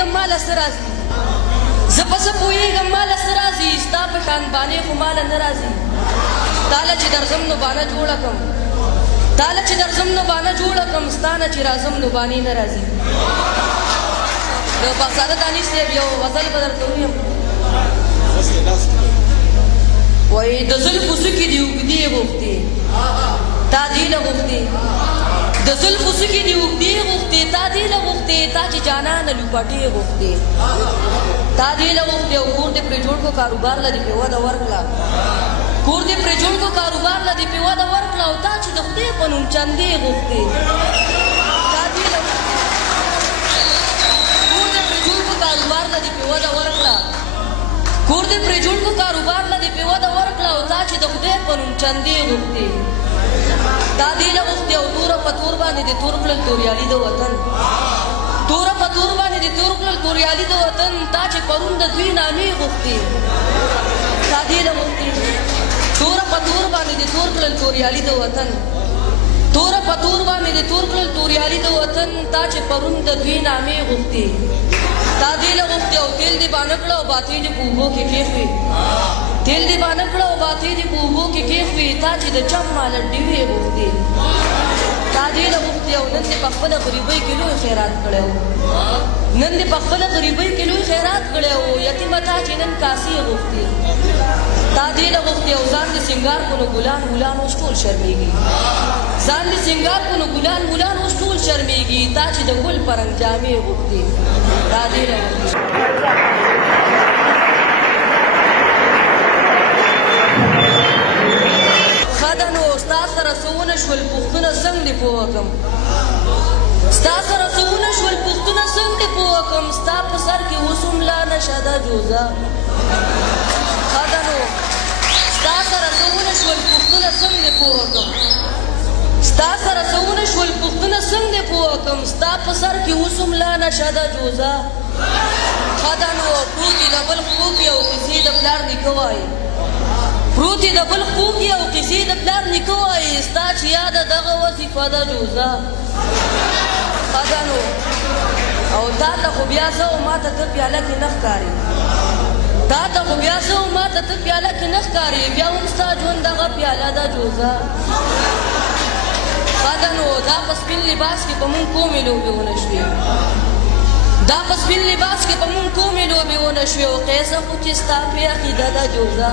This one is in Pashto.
پوهېږم ماله څه راځي زه په څه پوهېږم ماله څه راځي ستا په شان بانې خو ماله نه راځي تاله چې درځم نو بانه جوړه کړم تاله چې درځم نو بانه جوړه کړم ستا نه چې راځم نو بانې نه راځي د بخزاده دانش صاحب یو غزل به درته ووایم وایي د زلفو څوکې دې اوږدې غوښتې تا دې له غوښتې د زلفو څوکې دې اوږدې غوښتې تا دې له غوښتې تا چې جانانه لوپټې غوښتې تا دې له غوښتې او کور دې پرې جوړ کړو کاروبار له دې پرې وده ورکړه کور دې پرې جوړ کړو کاروبار له دې پرې وده ورکړه او تا چې د خدای په نوم چندې غوښتې تا دې له کور دې پرې جوړ کړو کاروبار له دې پرې وده ورکړه کور دې پرې جوړ کړو کاروبار له دې پرې وده ورکړه او تا چې د خدای په نوم چندې غوښتې تا دې له غوښتې او توره په تور باندې دې تور کړل توریالي د وطن توره په تور باندې دې تور کړل توریالي د وطن تا چې پرون د دوی نامې غوښتې تا دې له غوښتې توره په تور باندې دې تور کړل توریالي د وطن توره په تور باندې دې تور کړل توریالي د وطن تا چې پرون د دوی نامې غوښتې تا دې له غوښتې او تیل دې بانه کړه او باطې دې په اوبو کې کېښوې تیل دې بانه کړه او باطې دې په اوبو کې کېښوې تا چې د چم مالنډې وې غوښتې تا دې له غوښتې او نن دې په خپله غریبۍ کې لوی خیرات کړی و نن دې په خپله غریبۍ کې لوی خیرات کړی و یتیمه تا چې نن کاسې غوښتې تا دې له غوښتې او ځان دې سینګار کړو نو ګلان ولان اوس ټول شرمېږي ځان دې سینګار کړو نو ګلان ولان اوس ټول شرمېږي تا چې د ګل پرنګ جامې غوښتې تا دې له غوښتې ښه ده نو ستا سره څه ونه شول پوښتنه څنګه دې پوه کړم ستا سره څه ونه شول پوښتنه څنګه دې پوه کړم ستا په سر کې اوس هم لا نشه ده جوزه ښه ده نو ستا سره څه ونه شول پوښتنه څنګه دې پوه کړم ستا سره څه ونه شول پوښتنه څنګه دې پوه کړم ستا په سر کې اوس هم لا نشه ده جوزه ښه ده نو پروت دي د بل خوب یې او کیسې د پلار نیکه وایي پروت دي د بل خوب یې او کیسې د پلار نیکه وایي ستا چې یاده دغه وظیفه ده جوزه ښه ده نو او تا ته خو بیا څه و ما ته ته پیاله کې نه ښکارې تا ته خو بیا څه و ما ته ته پیاله کې نه ښکارې بیا هم ستا ژوند دغه پیاله ده جوزه ښه ده نو دا په سپین لباس کې په مونږ کومې لوبې ونه شوې دا په سپین لباس کې په مونږ کومې لوبې ونه شوې او قیصه خو چې ستا پې عقیده ده جوزه